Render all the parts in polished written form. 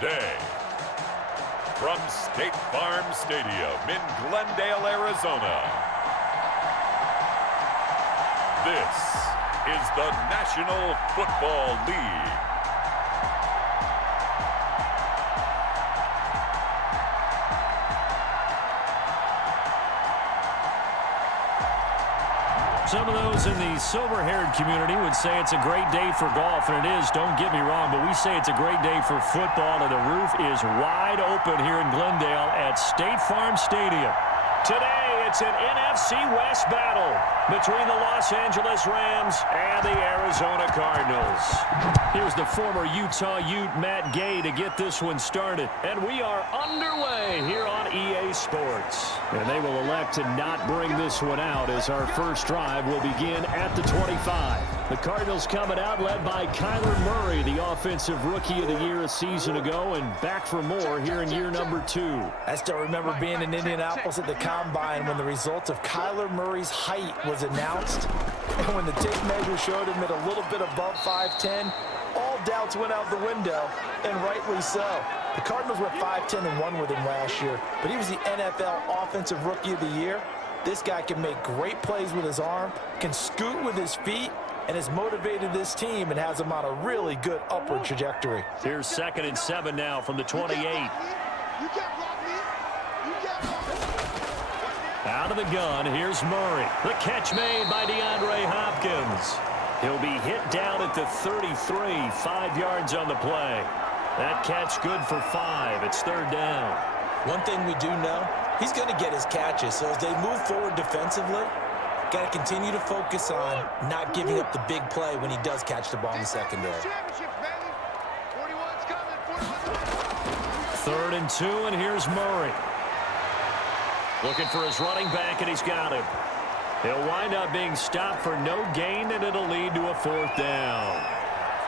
today, from State Farm Stadium in Glendale, Arizona, this is the National Football League. Some of those in the silver-haired community would say it's a great day for golf, and it is, don't get me wrong, but we say it's a great day for football, and the roof is wide open here in Glendale at State Farm Stadium. Today, it's an NFC West battle between the Los Angeles Rams and the Arizona Cardinals. Here's the former Utah Ute, Matt Gay, to get this one started. And we are underway here on EA Sports. And they will elect to not bring this one out as our first drive will begin at the 25. The Cardinals coming out led by Kyler Murray, the offensive rookie of the year a season ago, and back for more here in year number 2. I still remember being in Indianapolis at the Combine when the result of Kyler Murray's height was announced. And when the tape measure showed him at a little bit above 5'10", all doubts went out the window, and rightly so. The Cardinals went 5-10 and won with him last year, but he was the NFL Offensive Rookie of the Year. This guy can make great plays with his arm, can scoot with his feet, and has motivated this team and has them on a really good upward trajectory. Here's 2nd and 7 now from the 28. Out of the gun, here's Murray. The catch made by DeAndre Hopkins. He'll be hit down at the 33, 5 yards on the play. That catch good for 5. It's 3rd down. One thing we do know, he's going to get his catches. So as they move forward defensively, got to continue to focus on not giving up the big play when he does catch the ball in the secondary. 3rd and 2, and here's Murray. Looking for his running back, and he's got him. He'll wind up being stopped for no gain, and it'll lead to a 4th down.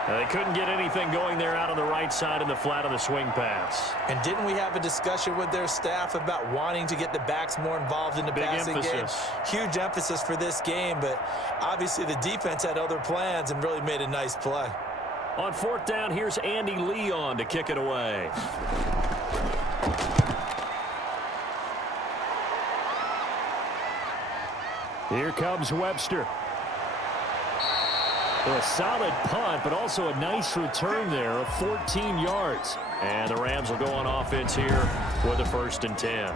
Now, they couldn't get anything going there out on the right side in the flat of the swing pass. And didn't we have a discussion with their staff about wanting to get the backs more involved in the passing game? Huge emphasis for this game, but obviously the defense had other plans and really made a nice play. On 4th down, here's Andy Leon to kick it away. Here comes Webster. A solid punt, but also a nice return there of 14 yards. And the Rams will go on offense here with a 1st and 10.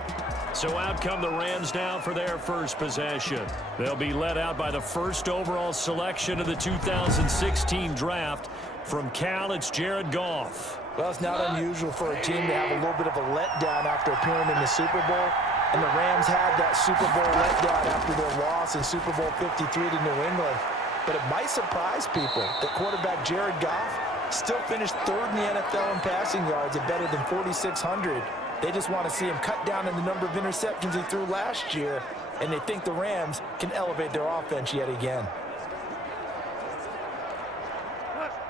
So out come the Rams now for their first possession. They'll be led out by the first overall selection of the 2016 draft. From Cal, it's Jared Goff. Well, it's not unusual for a team to have a little bit of a letdown after appearing in the Super Bowl. And the Rams had that Super Bowl letdown after their loss in Super Bowl 53 to New England. But it might surprise people that quarterback Jared Goff still finished 3rd in the NFL in passing yards at better than 4,600. They just want to see him cut down on the number of interceptions he threw last year, and they think the Rams can elevate their offense yet again.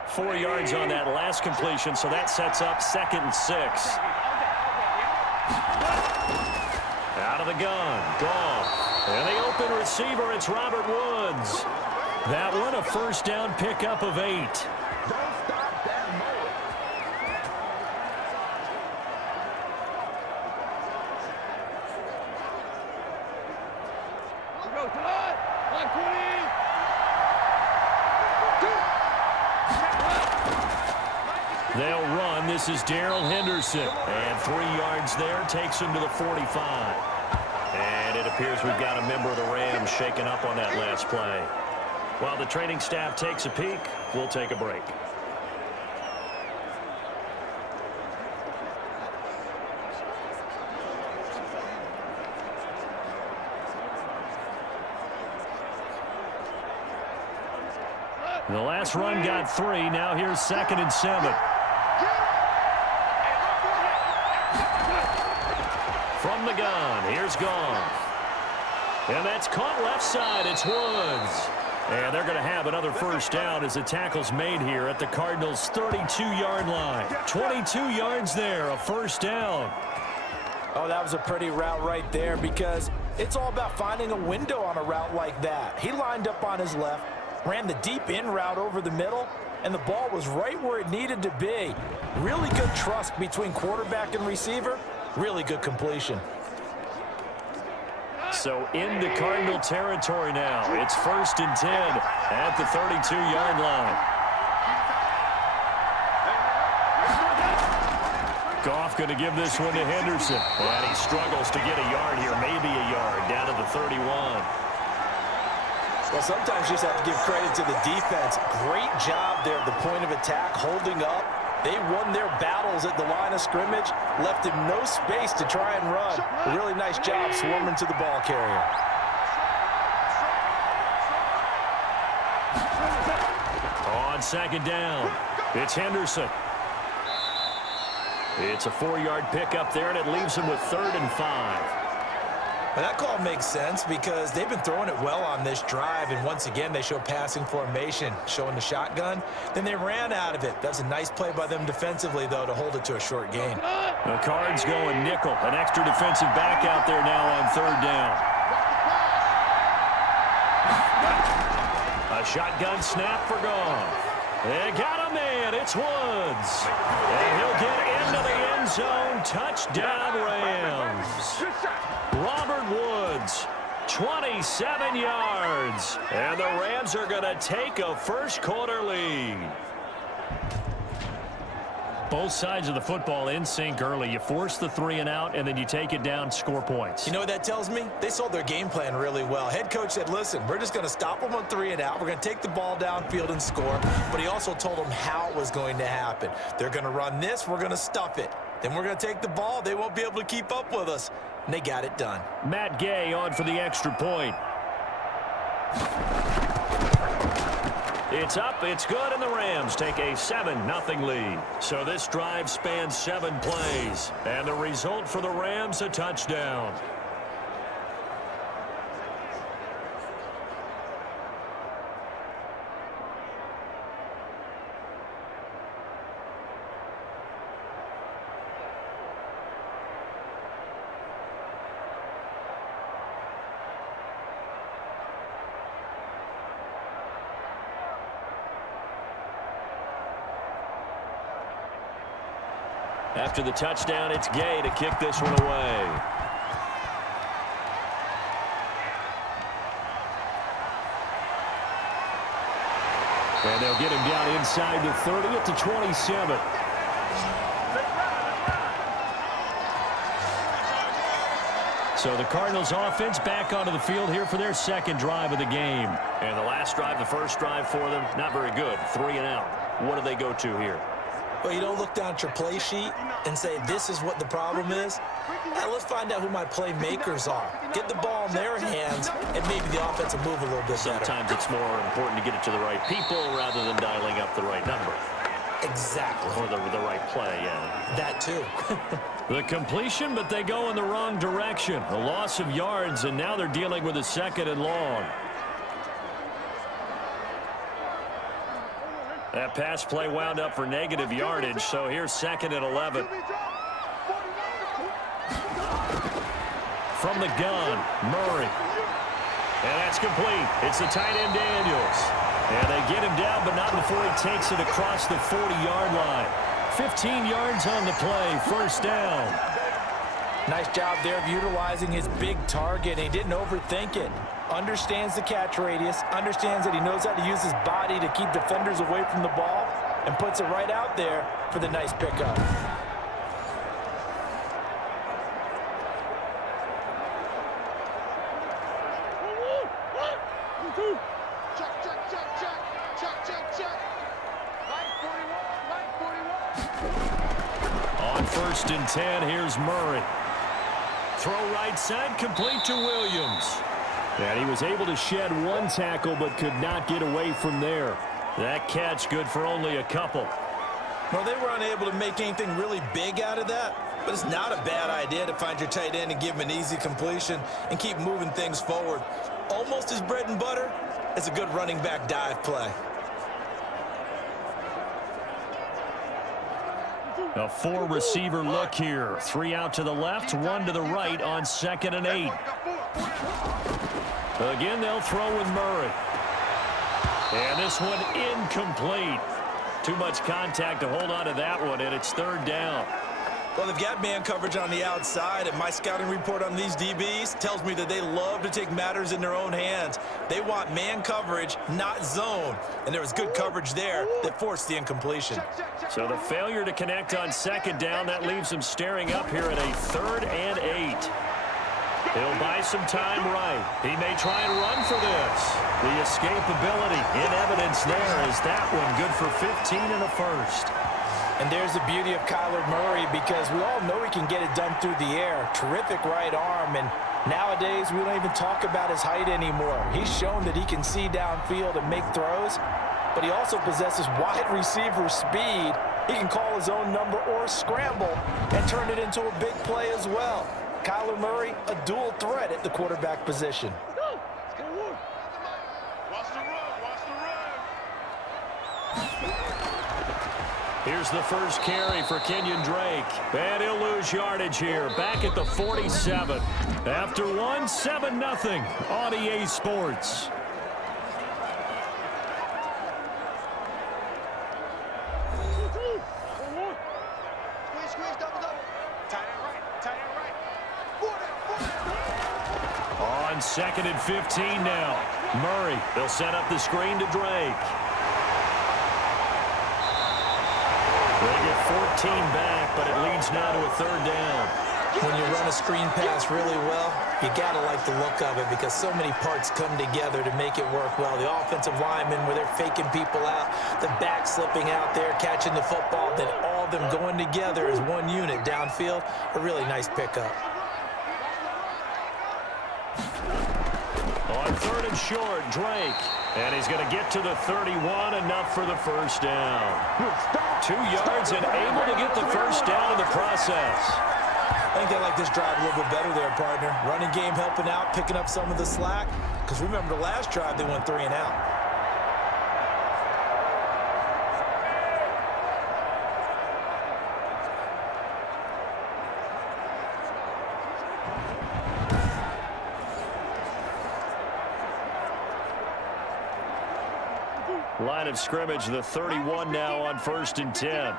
4 yards on that last completion, so that sets up 2nd and 6. Out of the gun, Goff. And the open receiver, it's Robert Woods. That one, a 1st down pickup of 8. They'll run. This is Darrell Henderson. And 3 yards there takes him to the 45. And it appears we've got a member of the Rams shaken up on that last play. While the training staff takes a peek, we'll take a break. The last run got 3. Now here's 2nd and 7. From the gun, here's Goff. And that's caught left side. It's Woods. And they're going to have another 1st down as the tackle's made here at the Cardinals' 32-yard line. 22 yards there, a 1st down. Oh, that was a pretty route right there because it's all about finding a window on a route like that. He lined up on his left, ran the deep in route over the middle, and the ball was right where it needed to be. Really good trust between quarterback and receiver. Really good completion. So into Cardinal territory now. It's 1st and 10 at the 32-yard line. Goff going to give this one to Henderson. And he struggles to get a yard here, maybe a yard, down to the 31. Well, sometimes you just have to give credit to the defense. Great job there at the point of attack, holding up. They won their battles at the line of scrimmage, left him no space to try and run. A really nice job swarming to the ball carrier. On 2nd down, it's Henderson. It's a 4-yard pickup there, and it leaves him with 3rd and 5. Well, that call makes sense because they've been throwing it well on this drive, and once again, they show passing formation, showing the shotgun. Then they ran out of it. That's a nice play by them defensively, though, to hold it to a short gain. The Cards going nickel. An extra defensive back out there now on 3rd down. A shotgun snap for Goff. They got a man. It's Woods. And he'll get into the end zone. Touchdown, Rams. Robert Woods, 27 yards. And the Rams are going to take a first-quarter lead. Both sides of the football in sync early. You force the 3-and-out, and then you take it down, score points. You know what that tells me? They sold their game plan really well. Head coach said, listen, we're just going to stop them on 3-and-out. We're going to take the ball downfield and score. But he also told them how it was going to happen. They're going to run this. We're going to stuff it. Then we're going to take the ball. They won't be able to keep up with us. And they got it done. Matt Gay on for the extra point. It's up, it's good, and the Rams take a 7-0 lead. So this drive spans 7 plays. And the result for the Rams, a touchdown. After the touchdown, it's Gay to kick this one away. And they'll get him down inside the 30 at the 27. So the Cardinals offense back onto the field here for their 2nd drive of the game. And the last drive, the first drive for them, not very good. 3-and-out. What do they go to here? Well, you don't look down at your play sheet and say, this is what the problem is. Now, let's find out who my playmakers are. Get the ball in their hands, and maybe the offense will move a little bit better. Sometimes it's more important to get it to the right people rather than dialing up the right number. Exactly. Or the right play, yeah. That too. The completion, but they go in the wrong direction. A loss of yards, and now they're dealing with a 2nd and long. That pass play wound up for negative yardage, so here's 2nd and 11. From the gun, Murray. And that's complete. It's the tight end, Daniels. And they get him down, but not before he takes it across the 40-yard line. 15 yards on the play, 1st down. Nice job there of utilizing his big target. He didn't overthink it. Understands the catch radius, understands that he knows how to use his body to keep defenders away from the ball, and puts it right out there for the nice pickup. On 1st and 10, here's Murray. Throw right side, complete to Williams. And he was able to shed 1 tackle, but could not get away from there. That catch good for only a couple. Well, they were unable to make anything really big out of that, but it's not a bad idea to find your tight end and give him an easy completion and keep moving things forward. Almost his bread and butter. It's a good running back dive play. A 4-receiver look here. 3 out to the left, 1 to the right on 2nd and 8. Again, they'll throw with Murray. And this one incomplete. Too much contact to hold on to that one, and it's third down. Well, they've got man coverage on the outside, and my scouting report on these DBs tells me that they love to take matters in their own hands. They want man coverage, not zone. And there was good coverage there that forced the incompletion. So the failure to connect on second down, that leaves them staring up here at a 3rd and 8. He'll buy some time right. He may try and run for this. The escapability in evidence there is that one good for 15 in the first. And there's the beauty of Kyler Murray, because we all know he can get it done through the air. Terrific right arm, and nowadays we don't even talk about his height anymore. He's shown that he can see downfield and make throws, but he also possesses wide receiver speed. He can call his own number or scramble and turn it into a big play as well. Kyler Murray, a dual threat at the quarterback position. Here's the first carry for Kenyon Drake. And he'll lose yardage here. Back at the 47. After one, 7-0 on EA Sports. On 2nd and 15 now. Murray, they'll set up the screen to Drake. They get 14 back, but it leads now to a 3rd down. When you run a screen pass really well, you got to like the look of it, because so many parts come together to make it work well. The offensive linemen, where they're faking people out, the back slipping out there, catching the football, then all of them going together as one unit downfield. A really nice pickup. On 3rd and short, Drake. And he's going to get to the 31, enough for the first down. 2 yards and able to get the first down in the process. I think they like this drive a little bit better there, partner. Running game helping out, picking up some of the slack. Because remember, the last drive, they went 3 and out. Line of scrimmage, the 31 now on 1st and 10.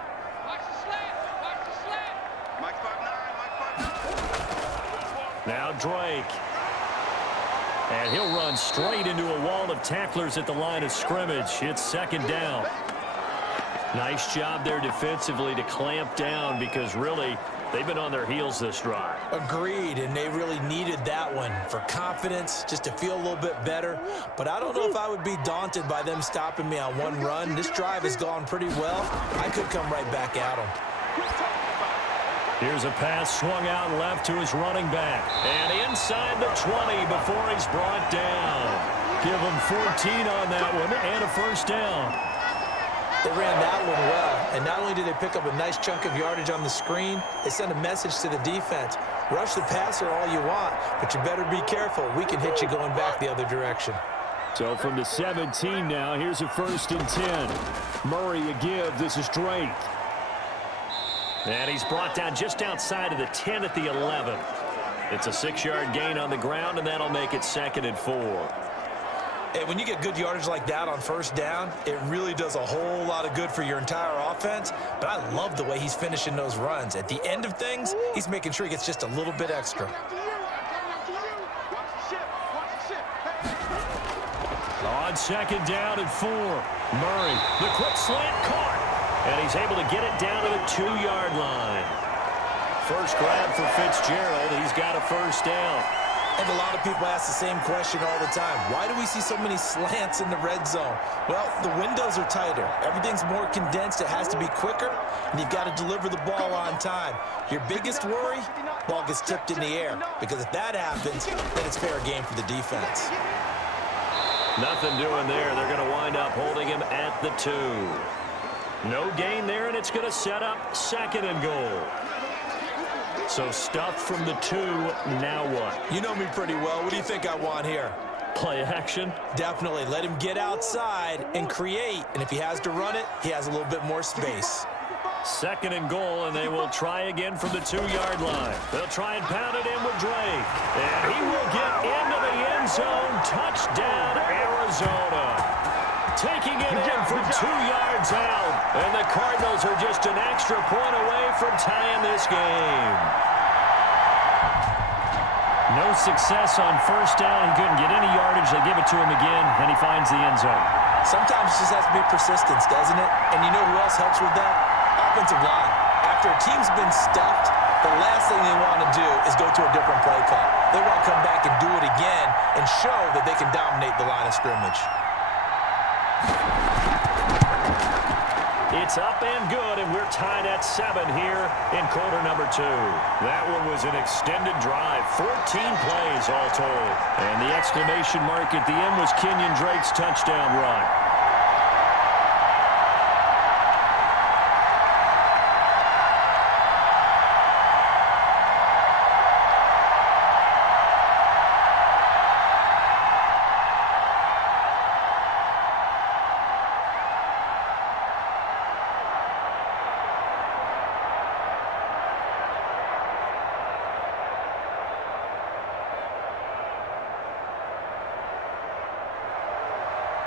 Now Drake. And he'll run straight into a wall of tacklers at the line of scrimmage. It's 2nd down. Nice job there defensively to clamp down, because really they've been on their heels this drive. Agreed, and they really needed that one for confidence, just to feel a little bit better. But I don't know if I would be daunted by them stopping me on one run. This drive has gone pretty well. I could come right back at them. Here's a pass swung out left to his running back. And inside the 20 before he's brought down. Give him 14 on that one and a first down. They ran that one well, and not only did they pick up a nice chunk of yardage on the screen, they sent a message to the defense. Rush the passer all you want, but you better be careful. We can hit you going back the other direction. So from the 17 now, here's a 1st and 10. Murray a give. This is Drake. And he's brought down just outside of the 10 at the 11. It's a 6-yard gain on the ground, and that'll make it 2nd and 4. And when you get good yardage like that on first down, it really does a whole lot of good for your entire offense. But I love the way he's finishing those runs. At the end of things, he's making sure he gets just a little bit extra. On 2nd down and 4, Murray, the quick slant caught. And he's able to get it down to the 2-yard line. First grab for Fitzgerald. He's got a first down. And a lot of people ask the same question all the time. Why do we see so many slants in the red zone? Well, the windows are tighter. Everything's more condensed. It has to be quicker, and you've got to deliver the ball on time. Your biggest worry, ball gets tipped in the air, because if that happens, then it's fair game for the defense. Nothing doing there. They're going to wind up holding him at the 2. No gain there, and it's going to set up 2nd and goal. So stuffed from the 2, now what? You know me pretty well. What do you think I want here? Play action? Definitely. Let him get outside and create. And if he has to run it, he has a little bit more space. 2nd and goal, and they will try again from the 2-yard line. They'll try and pound it in with Drake. And he will get into the end zone. Touchdown, Arizona. taking it in for 2 yards out. And the Cardinals are just an extra point away from tying this game. No success on first down. He couldn't get any yardage. They give it to him again, and he finds the end zone. Sometimes it just has to be persistence, doesn't it? And you know who else helps with that? Offensive line. After a team's been stuffed, the last thing they want to do is go to a different play call. They want to come back and do it again and show that they can dominate the line of scrimmage. It's up and good, and we're tied at 7 here in quarter number 2. That one was an extended drive, 14 plays all told. And the exclamation mark at the end was Kenyon Drake's touchdown run.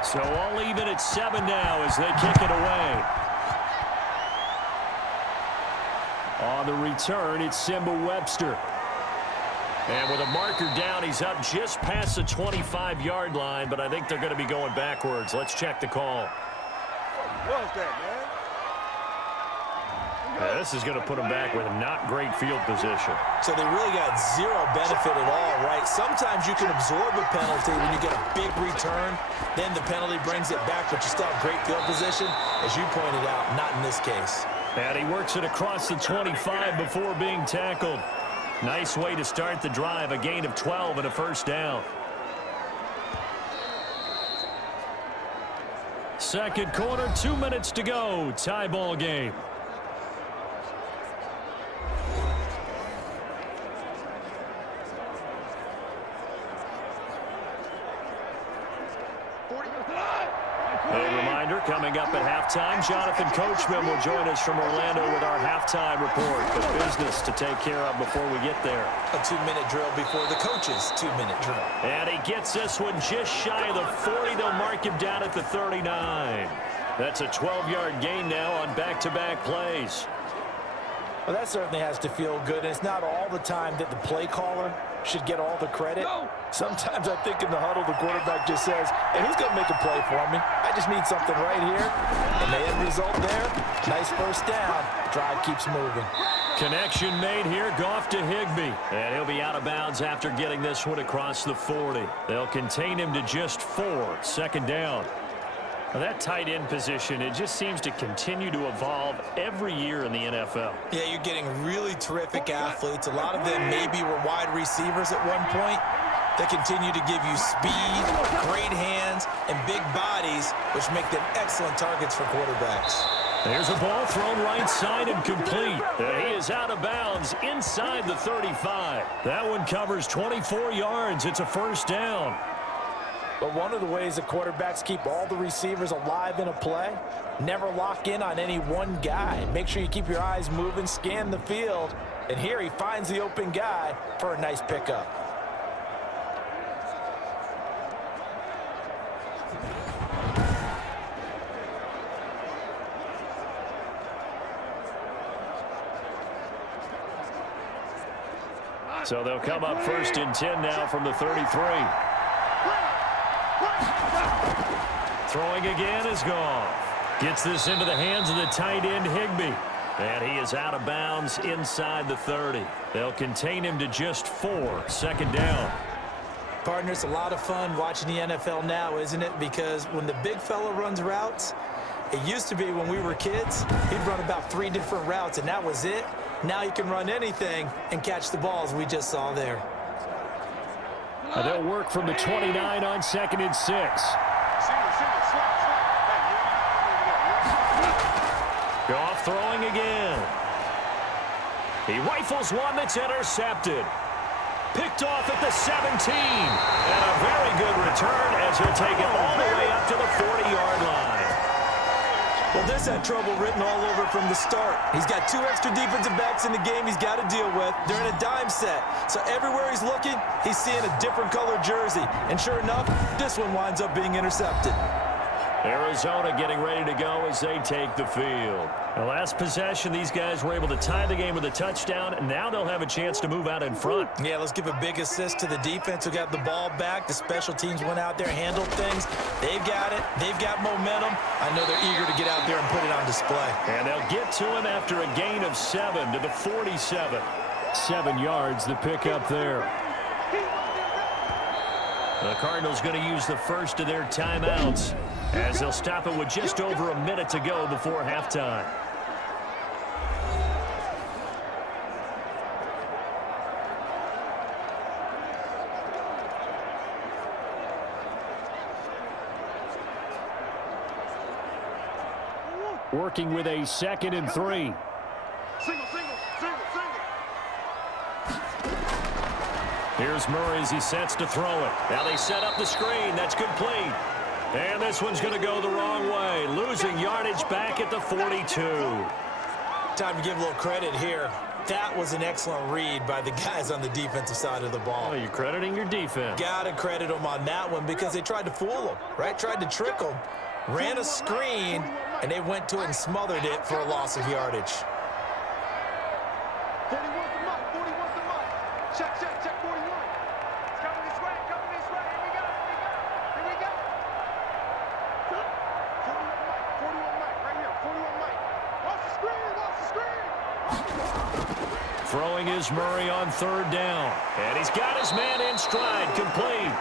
So all even at 7 now as they kick it away. On the return, it's Simba Webster. And with a marker down, he's up just past the 25-yard line, but I think they're going to be going backwards. Let's check the call. What was that, man? This is going to put them back with not great field position. So they really got zero benefit at all, right? Sometimes you can absorb a penalty when you get a big return. Then the penalty brings it back, but you still have great field position. As you pointed out, not in this case. And he works it across the 25 before being tackled. Nice way to start the drive, a gain of 12 and a first down. Second quarter, 2 minutes to go. Tie ball game. A reminder, coming up at halftime, Jonathan Coachman will join us from Orlando with our halftime report. The business to take care of before we get there. A 2-minute drill before the coach's 2-minute drill. And he gets this one just shy of the 40. They'll mark him down at the 39. That's a 12-yard gain now on back-to-back plays. Well, that certainly has to feel good. And it's not all the time that the play caller should get all the credit. Sometimes I think in the huddle, the quarterback just says, hey, who's going to make a play for me? I just need something right here. And the end result there, nice first down. Drive keeps moving. Connection made here, Goff to Higbee. And he'll be out of bounds after getting this one across the 40. They'll contain him to just 4. Second down. Well, that tight end position, it just seems to continue to evolve every year in the NFL. Yeah, you're getting really terrific athletes. A lot of them maybe were wide receivers at one point. They continue to give you speed, great hands, and big bodies, which make them excellent targets for quarterbacks. There's a ball thrown right side and complete. He is out of bounds inside the 35. That one covers 24 yards. It's a first down. But one of the ways the quarterbacks keep all the receivers alive in a play, never lock in on any one guy. Make sure you keep your eyes moving, scan the field, and here he finds the open guy for a nice pickup. So they'll come up first and 10 now from the 33. Throwing again is gone. Gets this into the hands of the tight end, Higbee. And he is out of bounds inside the 30. They'll contain him to just 4. Second down. Partner, it's a lot of fun watching the NFL now, isn't it? Because when the big fella runs routes, it used to be when we were kids, he'd run about 3 different routes, and that was it. Now you can run anything and catch the balls we just saw there. They'll work from the 29 on second and 6. Goff throwing again. He rifles one that's intercepted. Picked off at the 17. And a very good return as he'll take it all the way up to the 40-yard line. Well, this had trouble written all over from the start. He's got 2 extra defensive backs in the game he's got to deal with. They're in a dime set. So everywhere he's looking, he's seeing a different color jersey. And sure enough, this one winds up being intercepted. Arizona getting ready to go as they take the field. The last possession, these guys were able to tie the game with a touchdown. Now they'll have a chance to move out in front. Yeah, let's give a big assist to the defense who got the ball back. The special teams went out there, handled things. They've got it. They've got momentum. I know they're eager to get out there and put it on display. And they'll get to him after a gain of 7 to the 47. 7 yards the pick up there. The Cardinals going to use the first of their timeouts as they'll stop it with just over a minute to go before halftime. Working with a 2nd and 3. Single. Here's Murray as he sets to throw it. Now they set up the screen. That's complete. And this one's going to go the wrong way. Losing yardage back at the 42. Time to give a little credit here. That was an excellent read by the guys on the defensive side of the ball. Oh, you're crediting your defense. Got to credit them on that one because they tried to fool them, right? Tried to trick them. Ran a screen, and they went to it and smothered it for a loss of yardage. 41 to Mike. 41 to Mike. Check 41. It's coming this way. Here we go. 41 Mike. Right here. 41 Mike. Watch the screen. Throwing is Murray on 3rd down. And he's got his man in stride, complete.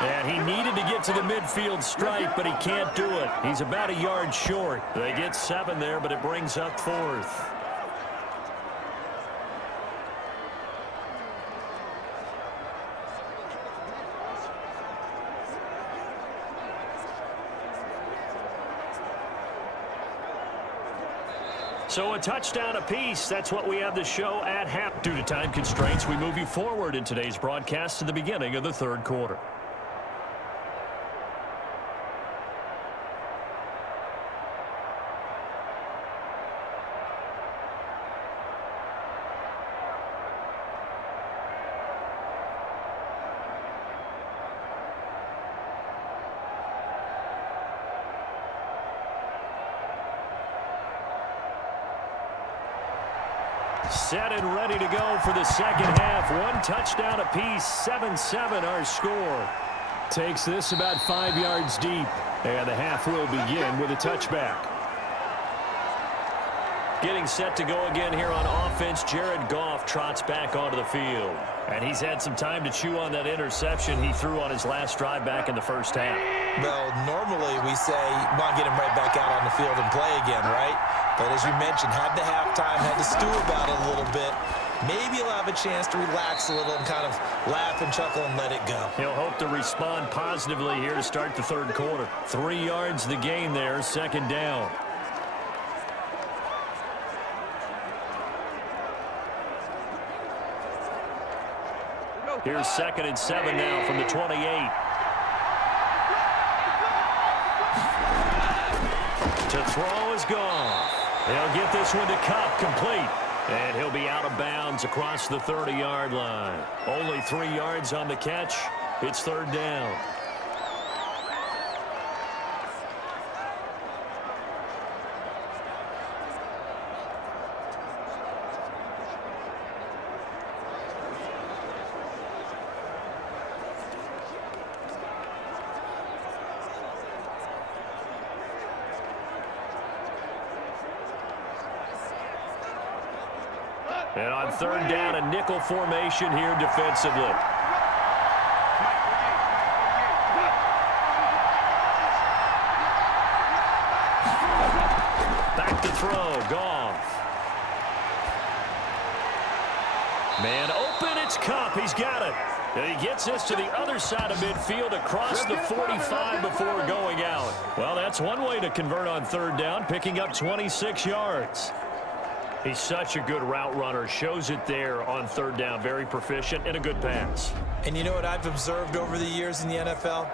And he needed to get to the midfield stripe, but he can't do it. He's about a yard short. They get 7 there, but it brings up 4th. So a touchdown apiece. That's what we have the show at half. Due to time constraints, we move you forward in today's broadcast to the beginning of the 3rd quarter. Set and ready to go for the 2nd half. 1 touchdown apiece, 7-7 our score. Takes this about 5 yards deep. And the half will begin with a touchback. Getting set to go again here on offense, Jared Goff trots back onto the field. And he's had some time to chew on that interception he threw on his last drive back in the 1st half. Well, normally we say, want to get him right back out on the field and play again, right? But as you mentioned, had the halftime, had to stew about it a little bit. Maybe he'll have a chance to relax a little and kind of laugh and chuckle and let it go. He'll hope to respond positively here to start the 3rd quarter. 3 yards the gain there, 2nd down. Here's 2nd and 7 now from the 28. To throw is gone. They'll get this one to Cup, complete. And he'll be out of bounds across the 30-yard line. Only 3 yards on the catch. It's 3rd down. And on 3rd down, a nickel formation here defensively. Back to throw, Goff. Man open, it's Cup. He's got it. And he gets this to the other side of midfield across the 45 before going out. Well, that's one way to convert on 3rd down, picking up 26 yards. He's such a good route runner. Shows it there on 3rd down. Very proficient and a good pass. And you know what I've observed over the years in the NFL?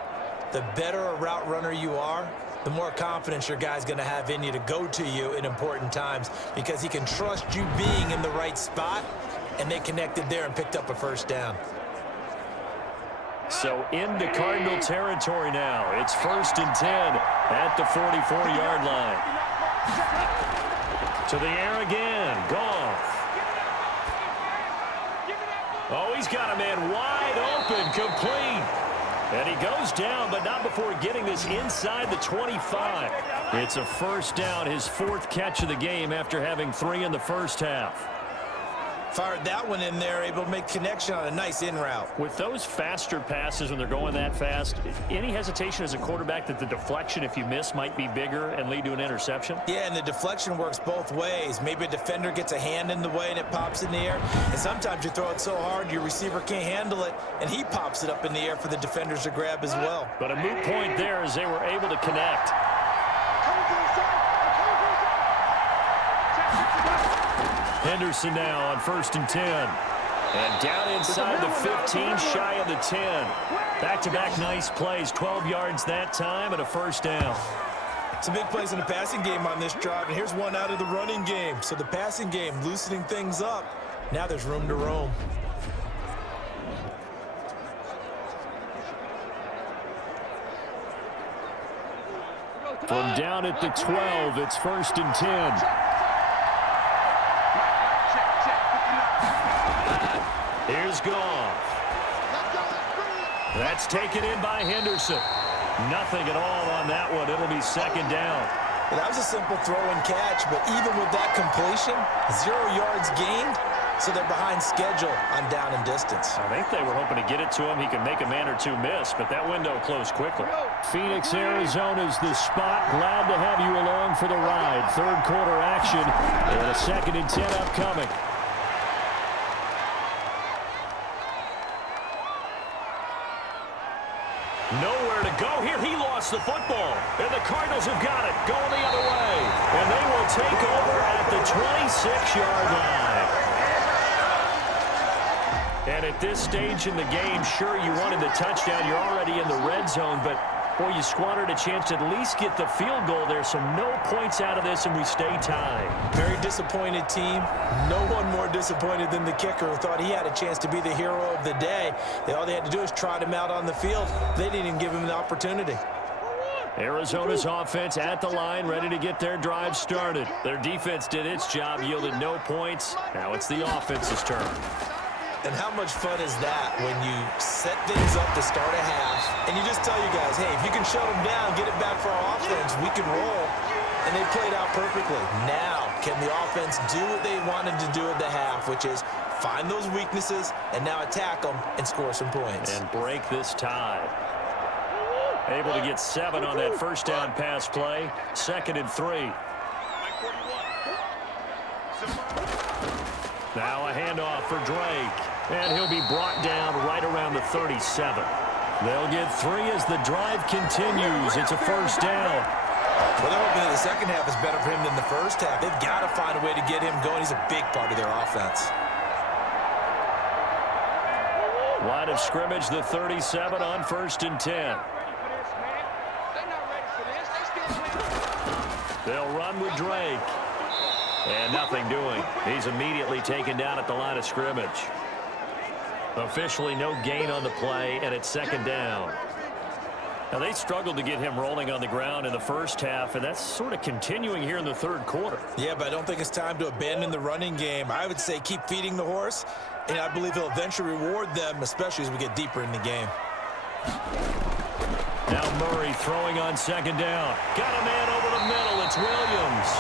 The better a route runner you are, the more confidence your guy's going to have in you to go to you in important times because he can trust you being in the right spot, and they connected there and picked up a 1st down. So into Cardinal territory now. It's 1st and 10 at the 44-yard line. To the air again. Goff. Oh, he's got a man wide open, complete. And he goes down, but not before getting this inside the 25. It's a first down, his 4th catch of the game after having 3 in the first half. Fired that one in there, able to make connection on a nice in route. With those faster passes when they're going that fast, any hesitation as a quarterback that the deflection, if you miss, might be bigger and lead to an interception? Yeah, and the deflection works both ways. Maybe a defender gets a hand in the way and it pops in the air. And sometimes you throw it so hard your receiver can't handle it, and he pops it up in the air for the defenders to grab as well. But a moot point there as they were able to connect. Henderson now on 1st and 10. And down inside the 15, shy of the 10. Back-to-back nice plays, 12 yards that time and a first down. Some big plays in the passing game on this drive, and here's one out of the running game. So the passing game loosening things up. Now there's room to roam. From down at the 12, it's 1st and 10. Here's Goff. That's taken in by Henderson. Nothing at all on that one. It'll be 2nd down. Well, that was a simple throw and catch, but even with that completion, 0 yards gained, so they're behind schedule on down and distance. I think they were hoping to get it to him. He could make a man or two miss, but that window closed quickly. Phoenix, Arizona's the spot. Glad to have you along for the ride. 3rd quarter action and a 2nd and 10 upcoming. Nowhere to go here. He lost the football. And the Cardinals have got it. Going the other way. And they will take over at the 26-yard line. And at this stage in the game, sure, you wanted the touchdown. You're already in the red zone. But, boy, you squandered a chance to at least get the field goal there. So no points out of this, and we stay tied. Very disappointed team. No one more disappointed than the kicker who thought he had a chance to be the hero of the day. All they had to do is trot him out on the field. They didn't even give him the opportunity. Arizona's offense at the line, ready to get their drive started. Their defense did its job, yielded no points. Now it's the offense's turn. And how much fun is that when you set things up to start a half, and you just tell you guys, hey, if you can shut them down, get it back for our offense, we can roll. And they played out perfectly. Now, can the offense do what they wanted to do at the half, which is find those weaknesses and now attack them and score some points. And break this tie. Able to get 7 on that first down pass play. 2nd and 3. Now a handoff for Drake. And he'll be brought down right around the 37. They'll get 3 as the drive continues. It's a first down. Well, they're hoping that the second half is better for him than the first half. They've got to find a way to get him going. He's a big part of their offense. Line of scrimmage, the 37 on 1st and 10. They'll run with Drake. And nothing doing. He's immediately taken down at the line of scrimmage. Officially no gain on the play, and it's 2nd down. Now, they struggled to get him rolling on the ground in the first half, and that's sort of continuing here in the 3rd quarter. Yeah, but I don't think it's time to abandon the running game. I would say keep feeding the horse, and I believe he'll eventually reward them, especially as we get deeper in the game. Now Murray throwing on 2nd down. Got a man over the middle. It's Williams.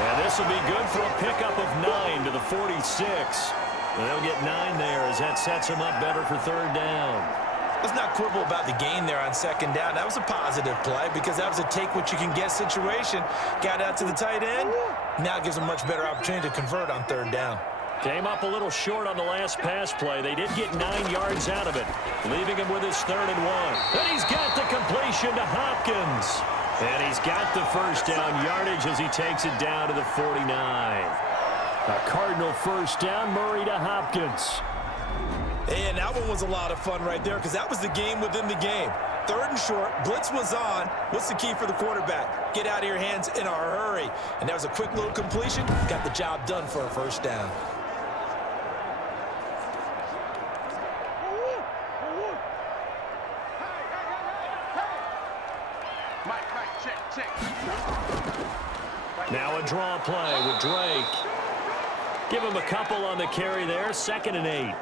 And this will be good for a pickup of 9 to the 46. And they'll get 9 there as that sets them up better for 3rd down. Let's not quibble about the gain there on 2nd down. That was a positive play because that was a take-what-you-can-get situation. Got out to the tight end. Now it gives them a much better opportunity to convert on 3rd down. Came up a little short on the last pass play. They did get 9 yards out of it, leaving him with his 3rd and 1. And he's got the completion to Hopkins. And he's got the first down yardage as he takes it down to the 49. A Cardinal first down, Murray to Hopkins. And that one was a lot of fun right there because that was the game within the game. 3rd and short, blitz was on. What's the key for the quarterback? Get out of your hands in a hurry. And that was a quick little completion. Got the job done for a first down. draw play with Drake. Give him a couple on the carry there, 2nd and 8.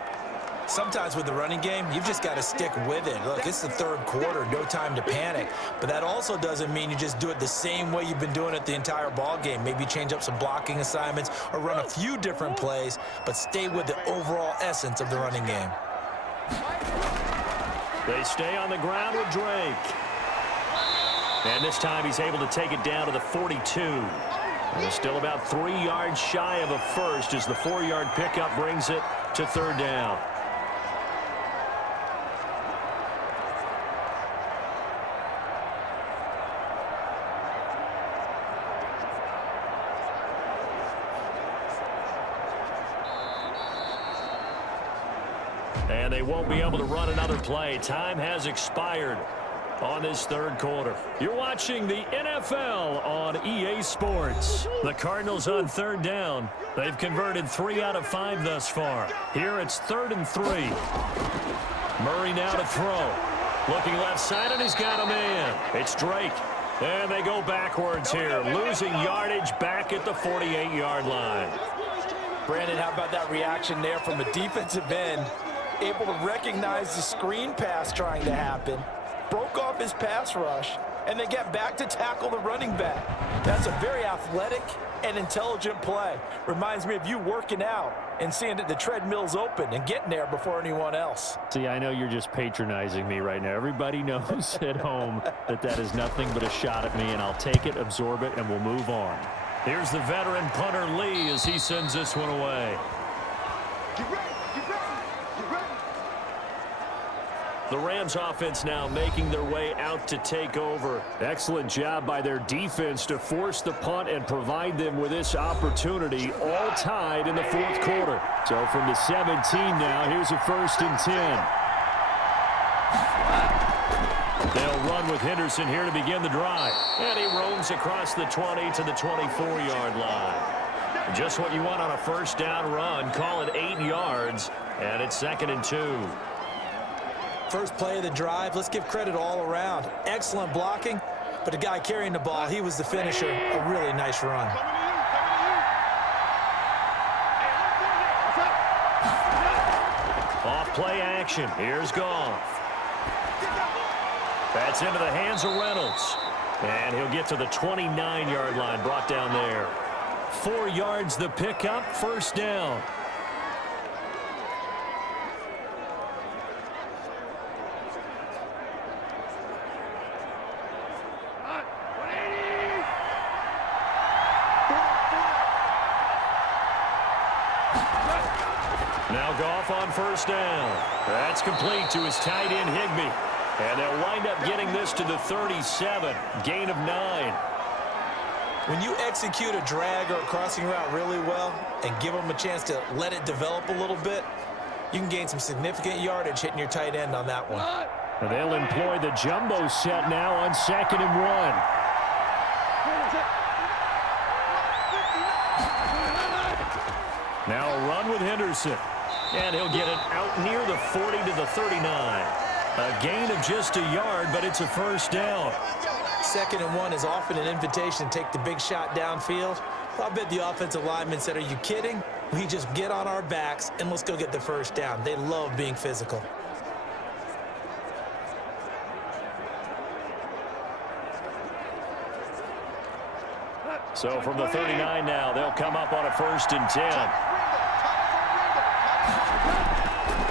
Sometimes with the running game, you've just got to stick with it. Look, it's the third quarter, no time to panic. But that also doesn't mean you just do it the same way you've been doing it the entire ball game. Maybe change up some blocking assignments or run a few different plays, but stay with the overall essence of the running game. They stay on the ground with Drake. And this time he's able to take it down to the 42. And still about 3 yards shy of a first as the 4-yard pickup brings it to 3rd down. And they won't be able to run another play. Time has expired on this 3rd quarter. You're watching the NFL on EA Sports. The Cardinals on 3rd down. They've converted 3 out of 5 thus far. Here it's 3rd and 3. Murray now to throw. Looking left side, and he's got a man. It's Drake. And they go backwards here, losing yardage back at the 48-yard line. Brandon, how about that reaction there from a defensive end? Able to recognize the screen pass trying to happen, broke off his pass rush, and then get back to tackle the running back. That's a very athletic and intelligent play. Reminds me of you working out and seeing that the treadmill's open and getting there before anyone else. See, I know you're just patronizing me right now. Everybody knows at home that that is nothing but a shot at me, and I'll take it, absorb it, and we'll move on. Here's the veteran punter Lee as he sends this one away. Get ready, get ready, get ready. The Rams offense now making their way out to take over. Excellent job by their defense to force the punt and provide them with this opportunity, all tied in the 4th quarter. So from the 17 now, here's a 1st and 10. They'll run with Henderson here to begin the drive. And he roams across the 20 to the 24-yard line. Just what you want on a 1st down run. Call it 8 yards, and it's 2nd and 2. First play of the drive, let's give credit all around. Excellent blocking, but the guy carrying the ball, he was the finisher. A really nice run. Off play action. Here's Goff. That's into the hands of Reynolds. And he'll get to the 29-yard line, brought down there. 4 yards the pickup, 1st down. Now Goff on 1st down. That's complete to his tight end, Higbee. And they'll wind up getting this to the 37. Gain of 9. When you execute a drag or a crossing route really well and give them a chance to let it develop a little bit, you can gain some significant yardage hitting your tight end on that one. And they'll employ the jumbo set now on 2nd and 1. Now a run with Henderson. And he'll get it out near the 40 to the 39. A gain of just a yard, but it's a 1st down. 2nd and 1 is often an invitation to take the big shot downfield. I bet the offensive lineman said, are you kidding? We just get on our backs and let's go get the 1st down. They love being physical. So from the 39 now, they'll come up on a 1st and 10.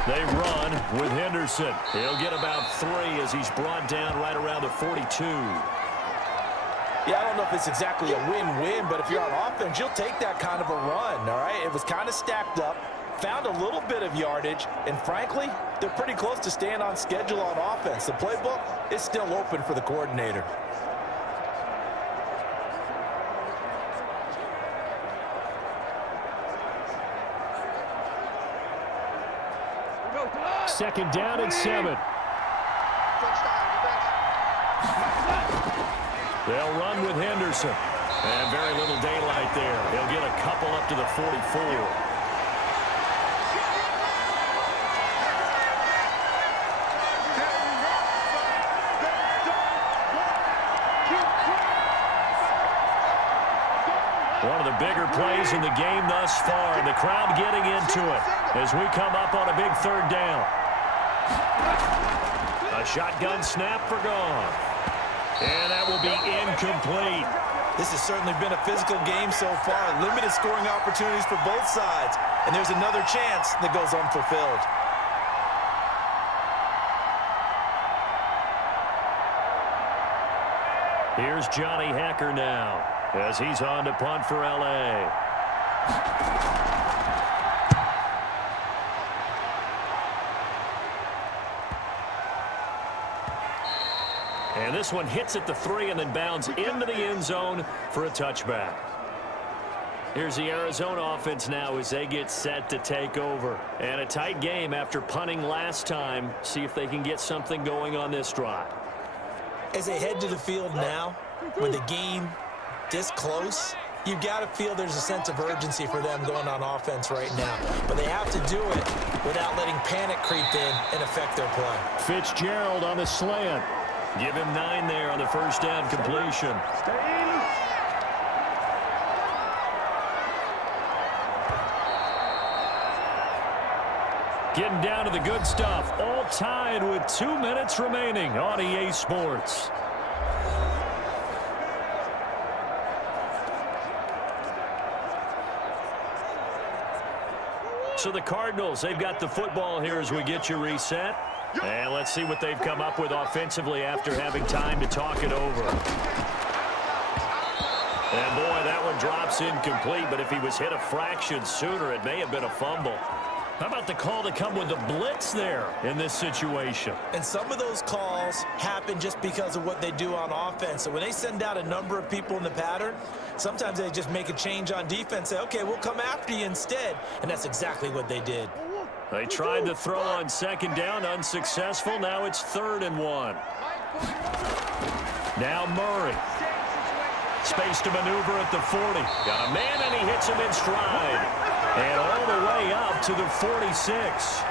They run with Henderson. He'll get about 3 as he's brought down right around the 42. Yeah, I don't know if it's exactly a win-win, but if you're on offense, you'll take that kind of a run, all right? It was kind of stacked up, found a little bit of yardage, and frankly, they're pretty close to staying on schedule on offense. The playbook is still open for the coordinator. Second down and 7. They'll run with Henderson. And very little daylight there. He'll get a couple up to the 44. bigger plays in the game thus far, and the crowd getting into it as we come up on a big third down. A shotgun snap for Goff. And that will be incomplete. This has certainly been a physical game so far. Limited scoring opportunities for both sides. And there's another chance that goes unfulfilled. Here's Johnny Hecker now as he's on to punt for L.A. And this one hits at the 3 and then bounds into the end zone for a touchback. Here's the Arizona offense now as they get set to take over. And a tight game after punting last time. See if they can get something going on this drive. As they head to the field now, with the game this close, you've got to feel there's a sense of urgency for them going on offense right now. But they have to do it without letting panic creep in and affect their play. Fitzgerald on the slant. Give him 9 there on the first down completion. Getting down to the good stuff. All tied with 2 minutes remaining on EA Sports. So the Cardinals, they've got the football here as we get you reset. And let's see what they've come up with offensively after having time to talk it over. And boy, that one drops incomplete, but if he was hit a fraction sooner, it may have been a fumble. How about the call to come with the blitz there in this situation? And some of those calls happen just because of what they do on offense. So when they send out a number of people in the pattern, sometimes they just make a change on defense, say, okay, we'll come after you instead. And that's exactly what they did. They tried to throw on second down, unsuccessful. Now it's 3rd and 1. Now Murray. Space to maneuver at the 40. Got a man, and he hits him in stride. And all the way up to the 46.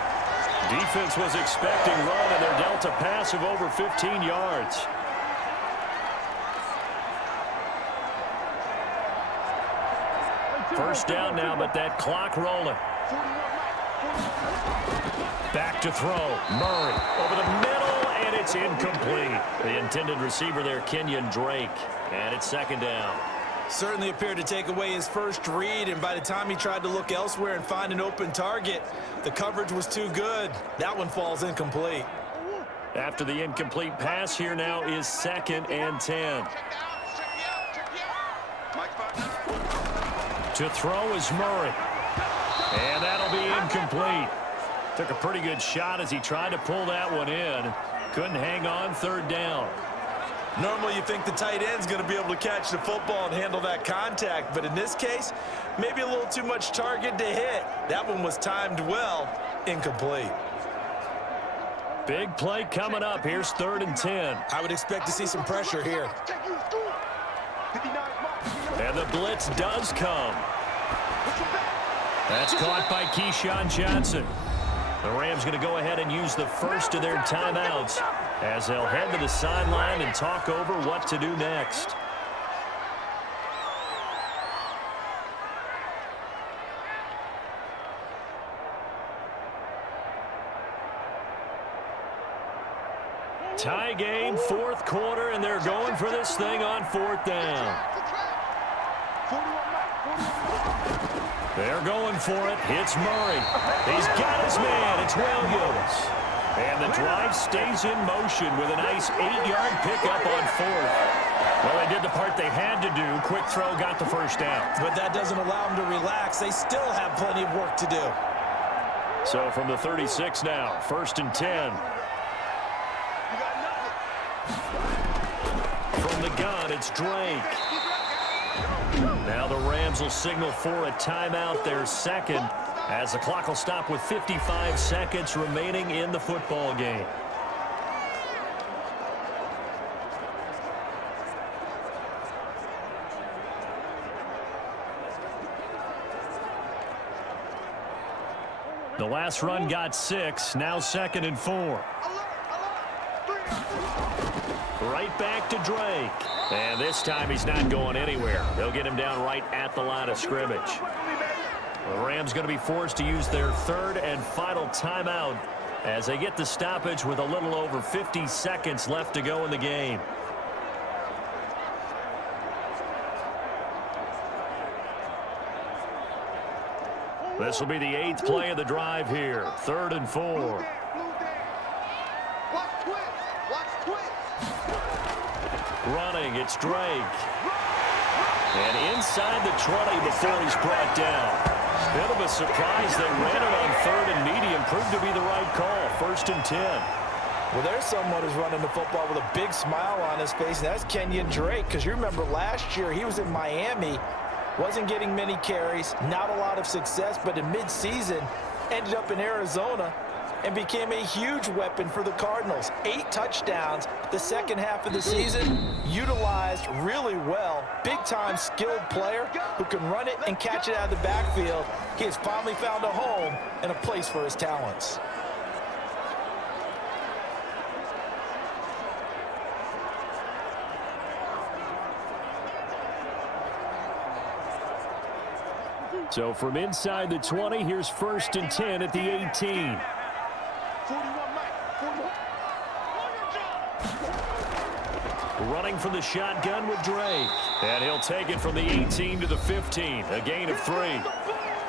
Defense was expecting run, and they're dealt a pass of over 15 yards. First down now, but that clock rolling. Back to throw. Murray over the middle, and it's incomplete. The intended receiver there, Kenyon Drake. And it's 2nd down. Certainly appeared to take away his first read, and by the time he tried to look elsewhere and find an open target, the coverage was too good. That one falls incomplete. After the incomplete pass, here now is 2nd and 10. To throw is Murray. And that'll be incomplete. Took a pretty good shot as he tried to pull that one in. Couldn't hang on, 3rd down. Normally you think the tight end's going to be able to catch the football and handle that contact, but in this case, maybe a little too much target to hit. That one was timed well, incomplete. Big play coming up. Here's 3rd and 10. I would expect to see some pressure here. And the blitz does come. That's caught by Keyshawn Johnson. The Rams going to go ahead and use the first of their timeouts as they'll head to the sideline and talk over what to do next. Tie game, 4th quarter, and they're going for this thing on 4th down. They're going for it. It's Murray. He's got his man. It's Williams. And the drive stays in motion with a nice 8-yard pickup on 4th. Well, they did the part they had to do. Quick throw got the first down. But that doesn't allow them to relax. They still have plenty of work to do. So from the 36 now, 1st and 10. From the gun, it's Drake. Now the Rams will signal for a timeout, their 2nd, as the clock will stop with 55 seconds remaining in the football game. The last run got 6, now 2nd and 4. Right back to Drake. And this time he's not going anywhere. They'll get him down right at the line of scrimmage. The Rams going to be forced to use their third and final timeout as they get the stoppage with a little over 50 seconds left to go in the game. This will be the 8th play of the drive here. 3rd and 4. Running, it's Drake. And inside the 20 before he's brought down. Bit of a surprise. They ran it on 3rd and medium. Proved to be the right call. 1st and 10. Well, there's someone who's running the football with a big smile on his face, and that's Kenyon Drake. Because you remember last year he was in Miami. Wasn't getting many carries, not a lot of success, but in midseason ended up in Arizona and became a huge weapon for the Cardinals. 8 touchdowns the second half of the season, utilized really well. Big-time skilled player who can run it and catch it out of the backfield. He has finally found a home and a place for his talents. So from inside the 20, here's 1st and 10 at the 18. Running from the shotgun with Drake. And he'll take it from the 18 to the 15, a gain of 3.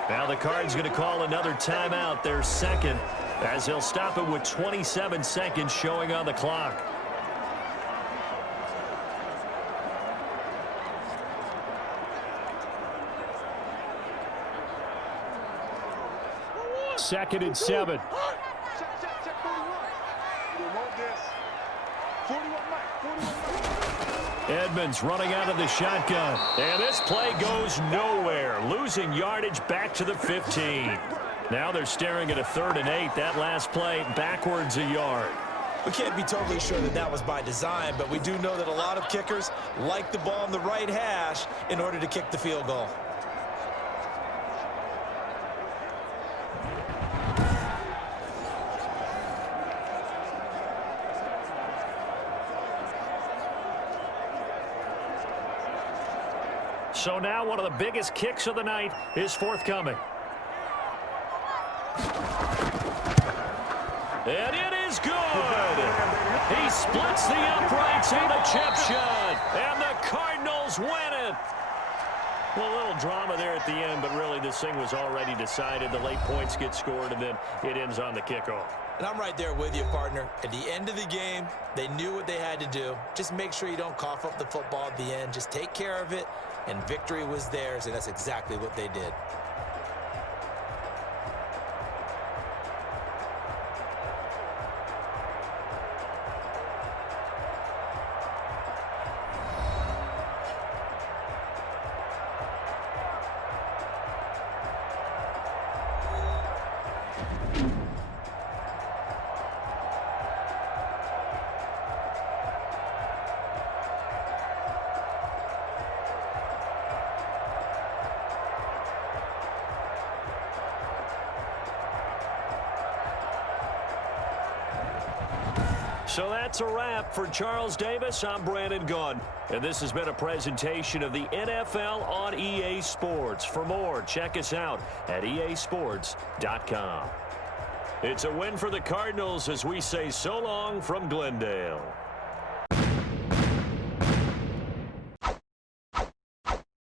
Now the Cards going to call another timeout, their second, as he'll stop it with 27 seconds showing on the clock. Second and 7. Edmonds running out of the shotgun. And this play goes nowhere. Losing yardage back to the 15. Now they're staring at a 3rd and 8. That last play backwards a yard. We can't be totally sure that that was by design, but we do know that a lot of kickers like the ball on the right hash in order to kick the field goal. So now one of the biggest kicks of the night is forthcoming. And it is good. He splits the uprights on a chip shot. And the Cardinals win it. Well, a little drama there at the end, but really this thing was already decided. The late points get scored, and then it ends on the kickoff. And I'm right there with you, partner. At the end of the game, they knew what they had to do. Just make sure you don't cough up the football at the end. Just take care of it, and victory was theirs, and that's exactly what they did. So that's a wrap for Charles Davis. I'm Brandon Gunn. And this has been a presentation of the NFL on EA Sports. For more, check us out at easports.com. It's a win for the Cardinals as we say so long from Glendale.